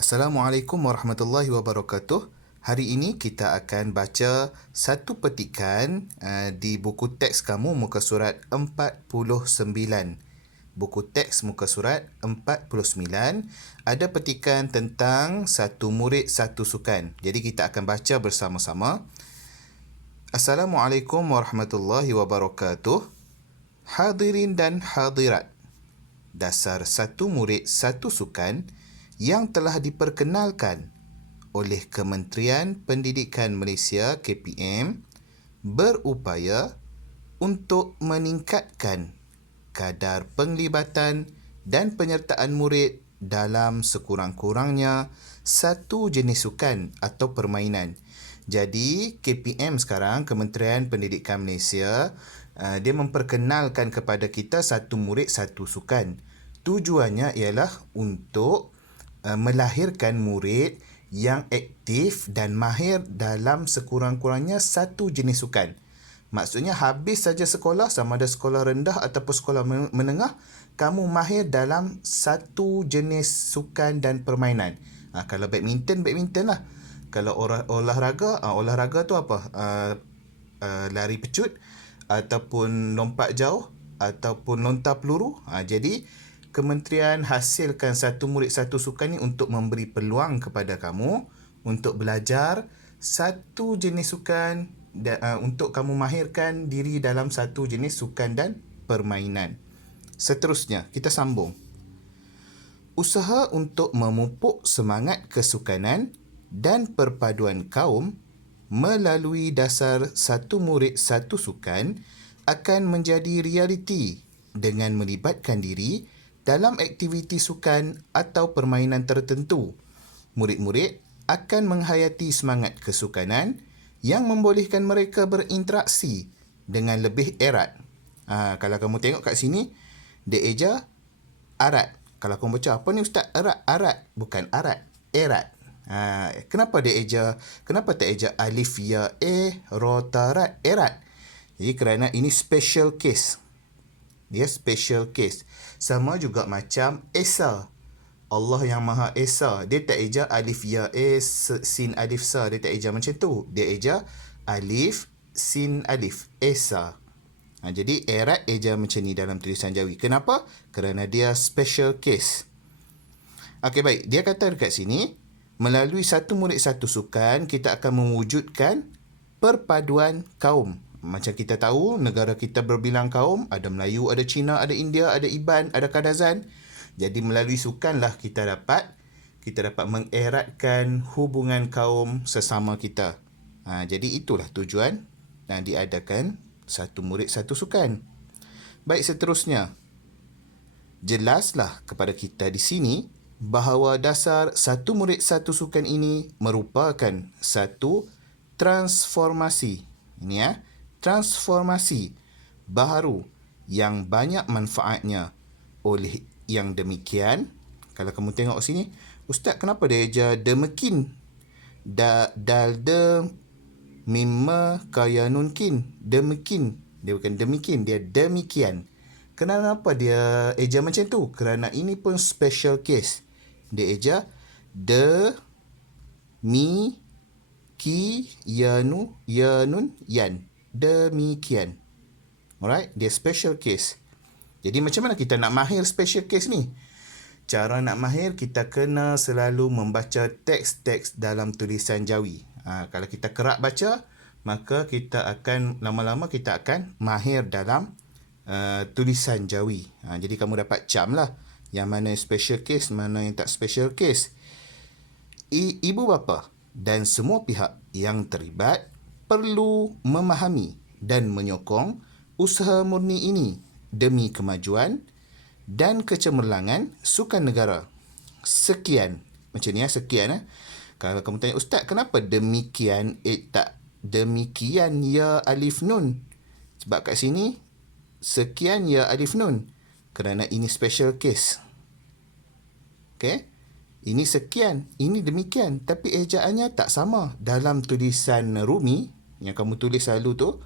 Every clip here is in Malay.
Assalamualaikum warahmatullahi wabarakatuh. Hari ini kita akan baca satu petikan di buku teks kamu muka surat 49. Buku teks muka surat 49 ada petikan tentang satu murid satu sukan. Jadi kita akan baca bersama-sama. Assalamualaikum warahmatullahi wabarakatuh. Hadirin dan hadirat. Dasar satu murid satu sukan yang telah diperkenalkan oleh Kementerian Pendidikan Malaysia KPM berupaya untuk meningkatkan kadar penglibatan dan penyertaan murid dalam sekurang-kurangnya satu jenis sukan atau permainan. Jadi KPM sekarang, Kementerian Pendidikan Malaysia, dia memperkenalkan kepada kita satu murid satu sukan. Tujuannya ialah untuk melahirkan murid yang aktif dan mahir dalam sekurang-kurangnya satu jenis sukan. Maksudnya habis saja sekolah, sama ada sekolah rendah ataupun sekolah menengah, kamu mahir dalam satu jenis sukan dan permainan. Kalau badminton lah. Kalau olahraga tu apa? Lari pecut ataupun lompat jauh ataupun lontar peluru. Jadi Kementerian hasilkan satu murid satu sukan ni untuk memberi peluang kepada kamu untuk belajar satu jenis sukan untuk kamu mahirkan diri dalam satu jenis sukan dan permainan. Seterusnya, kita sambung. Usaha untuk memupuk semangat kesukanan dan perpaduan kaum melalui dasar satu murid satu sukan akan menjadi realiti dengan melibatkan diri dalam aktiviti sukan atau permainan tertentu. Murid-murid akan menghayati semangat kesukanan yang membolehkan mereka berinteraksi dengan lebih erat. Kalau kamu tengok kat sini, dia eja arat. Kalau kamu baca, apa ni Ustaz? Arat. Bukan arat. Erat. Kenapa tak eja alif ya ra ta rat? Erat. Jadi kerana ini special case. Dia special case. Sama juga macam Esa. Allah yang Maha Esa. Dia tak eja alif ya sin alif sa. Dia tak eja macam tu. Dia eja alif sin alif. Esa. Jadi erat eja macam ni dalam tulisan Jawi. Kenapa? Kerana dia special case. Okey, baik. Dia kata dekat sini, melalui satu murid satu sukan, kita akan mewujudkan perpaduan kaum. Macam kita tahu, negara kita berbilang kaum. Ada Melayu, ada Cina, ada India, ada Iban, ada Kadazan. Jadi melalui sukanlah kita dapat mengeratkan hubungan kaum sesama kita. Jadi itulah tujuan diadakan satu murid satu sukan. Baik, seterusnya. Jelaslah kepada kita di sini bahawa dasar satu murid satu sukan ini merupakan satu transformasi. Ini transformasi baharu yang banyak manfaatnya. Oleh yang demikian, kalau kamu tengok sini, Ustaz, kenapa dia eja demikin? Dal de mimma kayanun kin. Demikin. Dia bukan demikin, dia demikian. Kenapa dia eja macam tu? Kerana ini pun special case. Dia eja de mi ki yanun yan. Demikian. Alright? Dia special case. Jadi macam mana kita nak mahir special case ni? Cara nak mahir, kita kena selalu membaca teks-teks dalam tulisan Jawi. Kalau kita kerap baca, maka kita akan lama-lama kita akan mahir dalam tulisan Jawi. Jadi kamu dapat cam lah yang mana special case, mana yang tak special case. Ibu bapa dan semua pihak yang terlibat perlu memahami dan menyokong usaha murni ini demi kemajuan dan kecemerlangan sukan negara. Sekian. Macam ni sekian. Kalau kamu tanya, Ustaz, kenapa demikian tak demikian ya alif nun? Sebab kat sini sekian ya alif nun. Kerana ini special case. Okey? Ini sekian, ini demikian. Tapi ejaannya tak sama. Dalam tulisan Rumi yang kamu tulis selalu tu,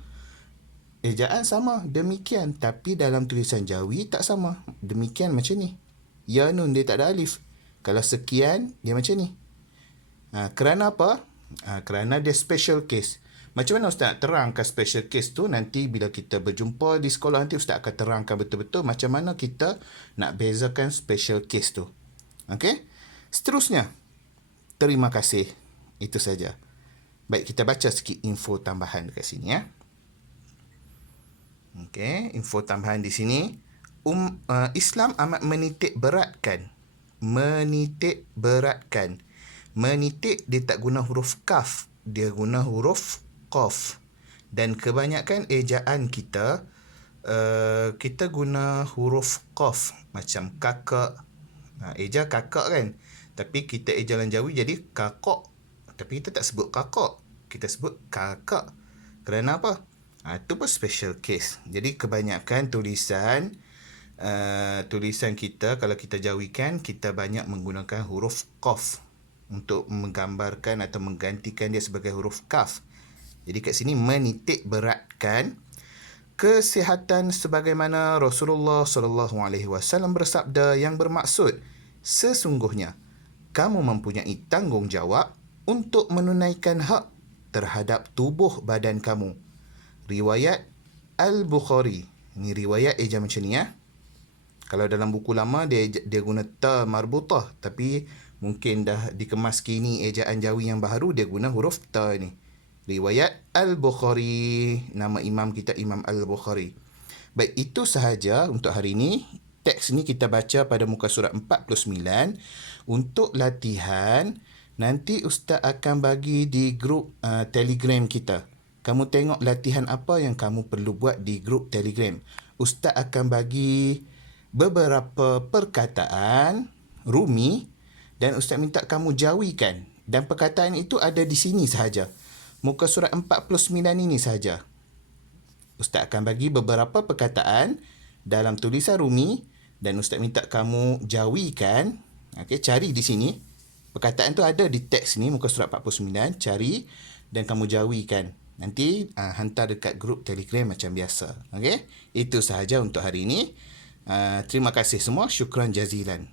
ejaan sama, demikian. Tapi dalam tulisan Jawi tak sama. Demikian macam ni. Ya nun dia tak ada alif. Kalau sekian, dia macam ni. Kerana apa? Kerana dia special case. Macam mana Ustaz nak terangkan special case tu? Nanti bila kita berjumpa di sekolah nanti Ustaz akan terangkan betul-betul macam mana kita nak bezakan special case tu. Okey? Seterusnya, terima kasih. Itu saja. Baik, kita baca sikit info tambahan dekat sini ya. Okey, info tambahan di sini. Islam amat menitik beratkan. Menitik beratkan. Menitik dia tak guna huruf kaf, dia guna huruf qaf. Dan kebanyakan ejaan kita kita guna huruf qaf macam kakak. Eja kakak kan. Tapi kita eja lanjawi jadi kakak. Tapi kita tak sebut kakak, kita sebut kakak. Kerana apa? Itu pun special case. Jadi kebanyakan tulisan kita kalau kita jawikan, kita banyak menggunakan huruf qaf untuk menggambarkan atau menggantikan dia sebagai huruf kaf. Jadi kat sini menitik beratkan kesihatan sebagaimana Rasulullah SAW bersabda yang bermaksud sesungguhnya kamu mempunyai tanggungjawab untuk menunaikan hak terhadap tubuh badan kamu. Riwayat Al-Bukhari. Ini riwayat eja macam ni ya. Kalau dalam buku lama dia guna ta marbutah, tapi mungkin dah dikemas kini ejaan Jawi yang baru dia guna huruf ta ni. Riwayat Al-Bukhari, nama imam kita Imam Al-Bukhari. Baik, itu sahaja untuk hari ini. Teks ni kita baca pada muka surat 49. Untuk latihan, nanti Ustaz akan bagi di grup Telegram kita. Kamu tengok latihan apa yang kamu perlu buat di grup Telegram. Ustaz akan bagi beberapa perkataan rumi dan Ustaz minta kamu jawikan. Dan perkataan itu ada di sini sahaja. Muka surat 49 ini sahaja. Ustaz akan bagi beberapa perkataan dalam tulisan rumi dan Ustaz minta kamu jawikan. Okey, cari di sini. Perkataan tu ada di teks ni muka surat 49, cari dan kamu jawikan. Nanti hantar dekat grup Telegram macam biasa. Okey? Itu sahaja untuk hari ini. Terima kasih semua. Syukran jazilan.